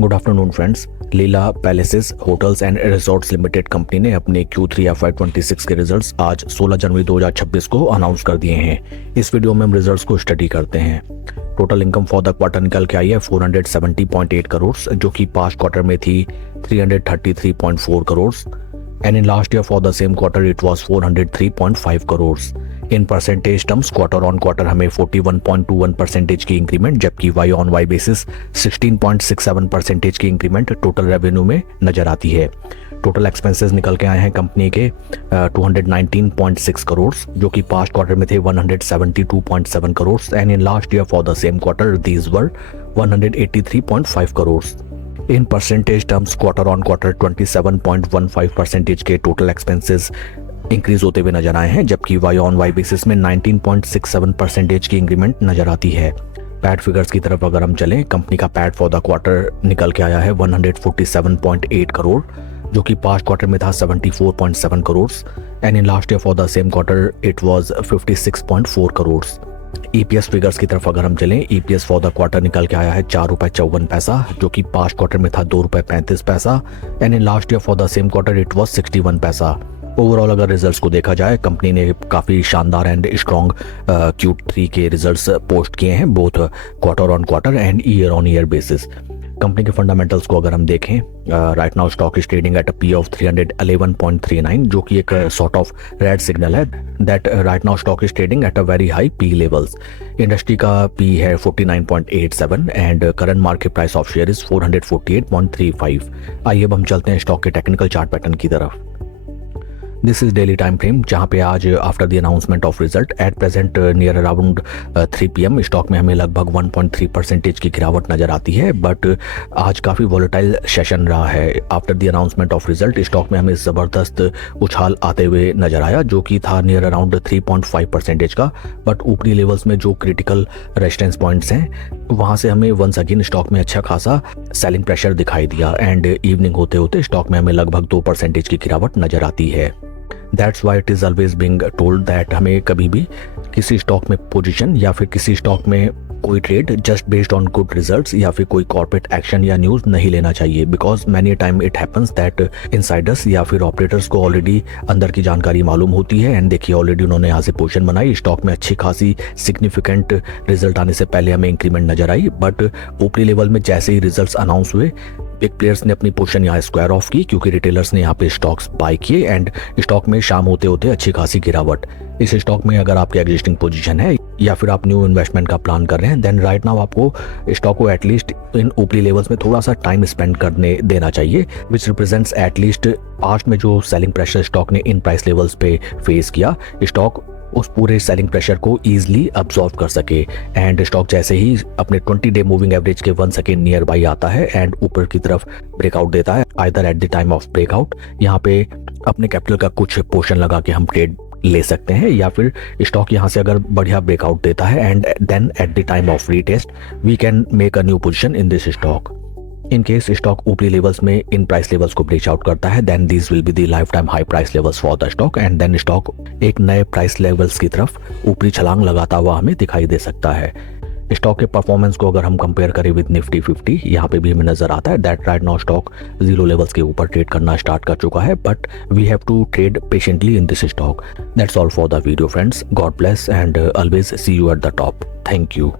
Good afternoon friends. Leela palaces hotels and resorts limited company ने अपने Q3 FY26 के results आज 16 जनवरी 2026 को अनाउंस कर दिए हैं। इस वीडियो में हम रिजल्ट्स को स्टडी करते हैं। Total income for the quarter निकल के आई है 470.8 करोड़, जो कि पास्ट क्वार्टर में थी 333.4 crore and in last year for the same quarter it was 403.5 crore. In percentage terms quarter on quarter हमें 41.21% की इंक्रीमेंट, जबकि वाई ऑन वाई बेसिस 16.67% की इंक्रीमेंट टोटल रेवेन्यू में नजर आती है। टोटल एक्सपेंसेस निकल के आए हैं कंपनी के 219.6 करोड़, जो कि पास्ट क्वार्टर में थे 172.7 crore and in last year for the same quarter these were 183.5 crore. In percentage terms quarter on quarter 27.15% के टोटल एक्सपेंसेस इंक्रीज होते हुए नजर आए हैं, जबकि वाई ऑन वाई बेसिस में 19.67% की इंक्रीमेंट नजर आती है। पैट फिगर्स की तरफ अगर हम चलें, कंपनी का पैट फॉर द क्वार्टर निकल के आया है 147.8 करोड़, जो कि पास्ट क्वार्टर में था 74.7 crore and in last year for the same quarter it was 56.4 crore. EPS figures की तरफ अगर हम चलें, ईपीएस फॉर द क्वार्टर निकल के आया है 4 रुपये 54 पैसा, जो कि पास्ट क्वार्टर में था 2 रुपये 35 पैसा and in last year for the same quarter it was 61 पैसा। ओवरऑल अगर रिजल्ट्स को देखा जाए, कंपनी ने काफ़ी शानदार एंड स्ट्रॉन्ग Q3 के रिजल्ट्स पोस्ट किए हैं, both quarter on quarter and year on year basis. Company के फंडामेंटल्स को अगर हम देखें, right now stock is trading at a P of 311.39, जो कि एक सॉर्ट ऑफ रेड सिग्नल है that right now stock is trading at a very high P levels. Industry का पी है 49.87 and current market price of share is 448.35। आइए अब हम चलते हैं स्टॉक के टेक्निकल चार्ट पैटर्न की तरफ। This is daily time frame, जहां पे आज after the announcement of result at present near around 3 PM stock में हमें लगभग 1.3% की गिरावट नजर आती है, बट आज काफ़ी वॉलेटाइल सेशन रहा है। After the announcement of result stock में हमें ज़बरदस्त उछाल आते हुए नजर आया, जो कि था नियर अराउंड 3.5% का, बट ऊपरी लेवल्स में जो क्रिटिकल रेजिस्टेंस पॉइंट्स हैं वहाँ से हमें वंस अगेन स्टॉक में अच्छा खासा सेलिंग प्रेशर दिखाई दिया एंड इवनिंग होते होते स्टॉक में हमें लगभग 2% की गिरावट नजर आती है। That's why it is always being told that हमें कभी भी किसी स्टॉक में पोजीशन या फिर किसी स्टॉक में कोई trade just based on good results या फिर कोई कॉर्पोरेट एक्शन या न्यूज़ नहीं लेना चाहिए, because many time it happens that Insiders या फिर ऑपरेटर्स को ऑलरेडी अंदर की जानकारी मालूम होती है एंड देखिए ऑलरेडी उन्होंने यहाँ से पोजीशन बनाई, स्टॉक में अच्छी खासी सिग्निफिकेंट रिजल्ट आने से पहले हमें इंक्रीमेंट नजर आई, बट ऊपरी लेवल में जैसे ही रिजल्ट्स अनाउंस हुए बिग प्लेयर्स ने अपनी पोजीशन यहाँ स्क्वायर ऑफ की, क्योंकि रिटेलर्स ने यहाँ पे स्टॉक्स बाय किए एंड स्टॉक में शाम होते होते अच्छी खासी गिरावट। इस स्टॉक में अगर आपकी एग्जिस्टिंग पोजीशन है या फिर आप न्यू इन्वेस्टमेंट का प्लान कर रहे हैं, देन राइट नाउ आपको स्टॉक को एटलीस्ट इन ऊपरी लेवल्स में थोड़ा सा टाइम स्पेंड करने देना चाहिए, विच रिप्रेजेंट्स एटलीस्ट पास्ट में जो सेलिंग प्रेशर स्टॉक ने इन प्राइस लेवल्स पे फेस किया, स्टॉक उस पूरे सेलिंग प्रेशर को ईजिली अब्सॉर्ब कर सके एंड स्टॉक जैसे ही अपने 20 डे मूविंग एवरेज के 1 सेकेंड नियर बाई आता है एंड ऊपर की तरफ ब्रेकआउट देता है, either eight the time of breakout यहाँ पे अपने कैपिटल का कुछ पोर्शन लगा के हम ट्रेड ले सकते हैं, या फिर स्टॉक यहाँ से अगर बढ़िया ब्रेकआउट देता है and then at the time of retest we can make a new position in this stock. In case stock ऊपरी लेवल्स में इन प्राइस लेवल्स को ब्रेच आउट करता है, then this will be the lifetime high price levels for the stock and then stock एक नए price levels की तरफ ऊपरी छलांग लगाता हुआ हमें दिखाई दे सकता है। स्टॉक के परफॉर्मेंस को अगर हम कंपेयर करें विद निफ्टी 50, यहाँ पे भी हमें नजर आता है that right now stock 0 levels के ऊपर ट्रेड करना स्टार्ट कर चुका है, but we have to trade patiently in this stock. That's all for the video friends, God bless and always see you at the top. Thank you.